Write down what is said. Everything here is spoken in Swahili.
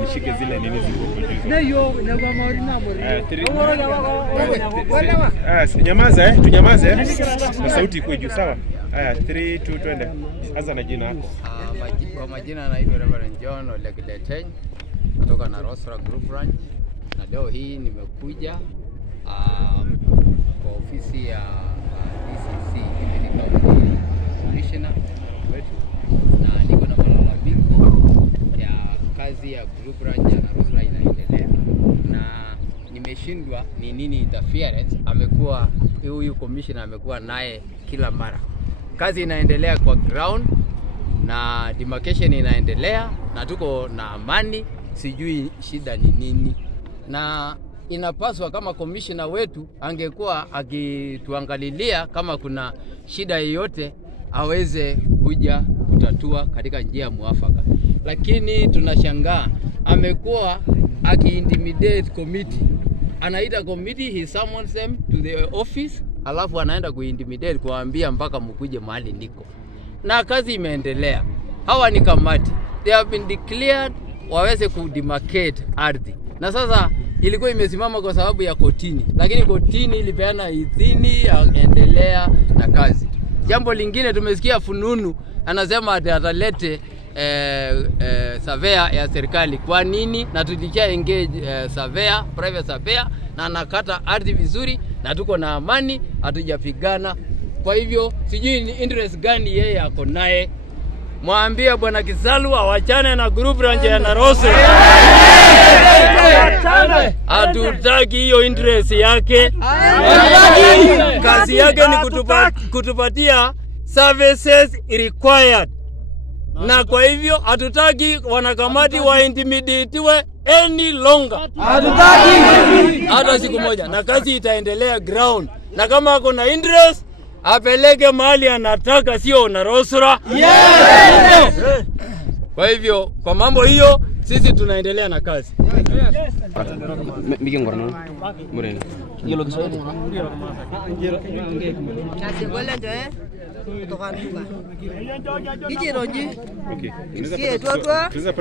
Nishike zile nini ziko. Nyamaza tunyamaze. Na sauti iko juu sawa? Haya 3 2 twende. Anza na jina lako. Kwa majina naitwa Reverend John Olodikidiki kutoka Naroosura Group Ranch. Na leo hii nimekuja kwa ofisi ya DCC Commissioner wetu, na niko na malalamiko ya kazi ya Group Ranch ya Naroosura inaendelea, na nimeshindwa ni nini interference amekuwa huyu commissioner amekuwa naye kila mara. Kazi inaendelea kwa ground na demarcation inaendelea na tuko na amani, sijui shida ni nini. Na inapaswa kama commissioner wetu angekuwa akituangalilia kama kuna shida yoyote aweze kuja kutatua katika njia mwafaka. Lakini tunashangaa amekuwa aki-intimidate committee. Anaita committee, he summons them to the office, alafu anaenda ku-intimidate kuambia mpaka mkuje mahali niko. Na kazi imeendelea. Hawa ni kamati. They have been declared waweze kudemarcate ardhi. Na sasa ilikuwa imesimama kwa sababu ya kotini, lakini kotini ilipeana idhini ya endelea na kazi. Jambo lingine tumesikia fununu anasema atalete surveyor ya serikali. Kwa nini? Na tulikia engage surveyor, private surveyor, na anakata ardhi vizuri na tuko na amani, hatujapigana. Kwa hivyo sijui ni interest gani yeye ako naye. Mwambie bwana Kisalu awachane na Group Ranch ya Naroosura. Hatutaki hiyo interest yake. Kazi yake ni kutupatia services required. Na kwa hivyo hatutaki wanakamati wa intimidate any longer. Hatutaki hata siku moja, na kazi itaendelea ground. Na kama ako na interest apeleke mahali anataka, sio Naroosura. Kwa hivyo kwa mambo hiyo sisi tunaendelea na kazi. Miki ngorno. Mureni. Yelo Kiswahili. Kasi gola njoe. Kutoka nduka. Ije roji. Okay. Tunaweza